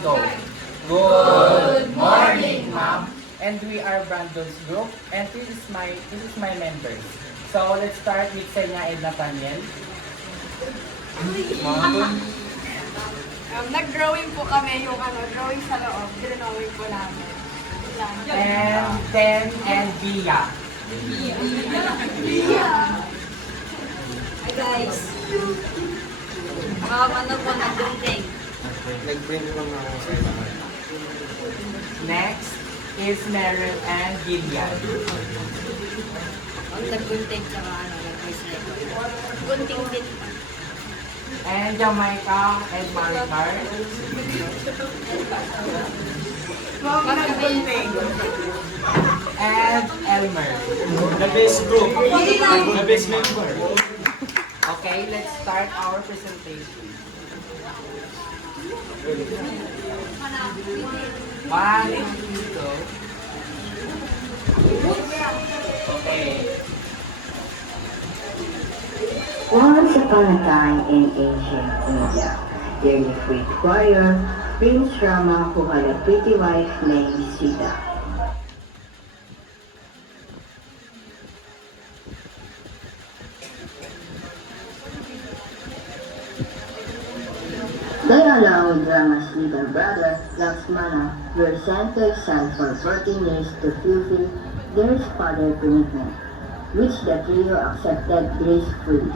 go. Good morning, ma'am. And we are Brandon's group, and this is my members. So let's start with Senya and Nathaniel. Nag-drawing po kami yung drawing sa loob. Drawing po namin. And Ten and Bia. Hi guys. Po, nag-gunting. Nag-print ko na ako sa iba. Next is Meryl and Gillian. Nag-gunting tsaka nag-voice record. Gunting din. And Jamaica and Maricar. And Elmer. The best group. The best member. Okay, let's start our presentation. One, two, go. Okay. Once upon a time in ancient India, there lived with warrior Prince Rama who had a pretty wife named Sita. They allowed Rama's little brother Lakshmana were sent to exile for 14 years to fulfill their father's commitment, which the trio accepted gracefully.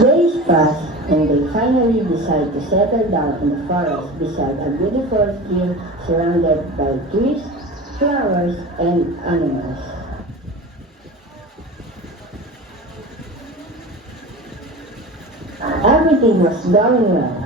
Days passed, and they finally decided to settle down in the forest beside a beautiful stream surrounded by trees, flowers, and animals. Everything was going well.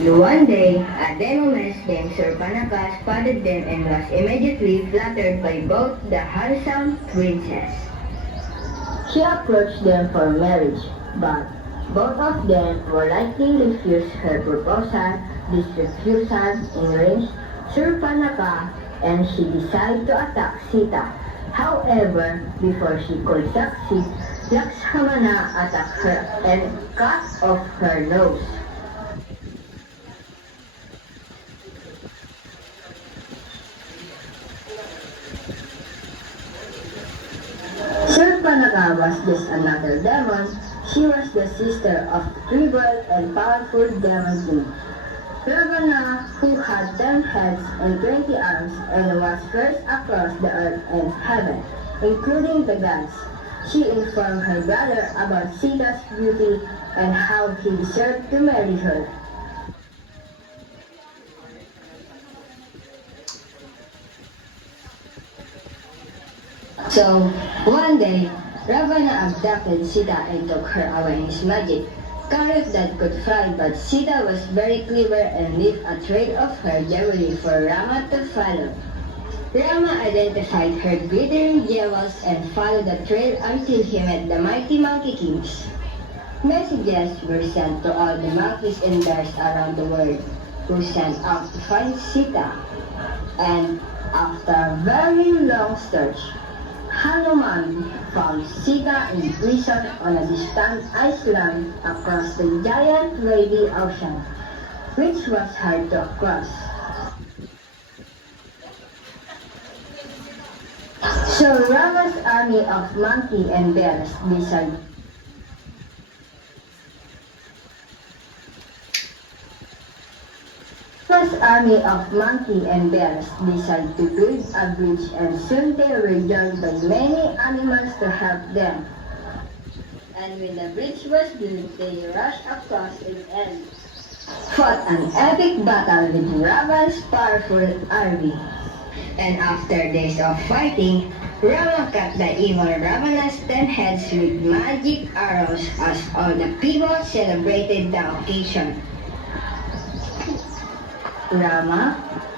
One day, a demoness named Surpanaka spotted them and was immediately flattered by both the handsome princess. She approached them for marriage, but both of them politely refused her proposal. This refusal enraged Surpanaka, and she decided to attack Sita. However, before she could succeed, Lakshmana attacked her and cut off her nose. Surpanaka was just another demon. She was the sister of tribal and powerful demon king Ravana, who had 10 heads and 20 arms and was first across the earth and heaven, including the gods. She informed her brother about Sita's beauty and how he deserved to marry her. So, one day, Ravana abducted Sita and took her away in his magic carrot that could fly, but Sita was very clever and left a trail of her jewelry for Rama to follow. Rama identified her glittering jewels and followed the trail until he met the mighty monkey kings. Messages were sent to all the monkeys and bears around the world, who sent out to find Sita. And after a very long search, Hanuman found Sita in prison on a distant island across the giant wavy ocean, which was hard to cross. So Rama's army of monkey and bears decided to build a bridge, and soon they were joined by many animals to help them. And when the bridge was built, they rushed across it and fought an epic battle with Rava's powerful army. And after days of fighting, Rama cut the evil Ravana's 10 heads with magic arrows as all the people celebrated the occasion. Rama,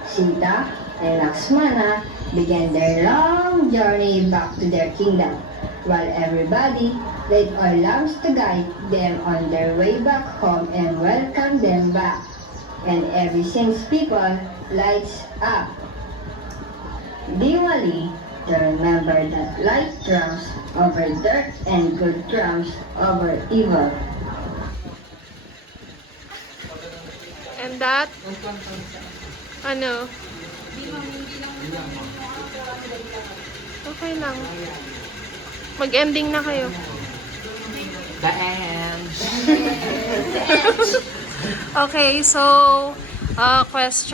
Sita, and Lakshmana began their long journey back to their kingdom, while everybody laid oil lamps to guide them on their way back home and welcome them back. and every sings people lights up. Diwali, to remember that light trumps over dirt and good trumps over evil. And that? Ano? Okay lang. Mag-ending na kayo. The end. Okay, so, question.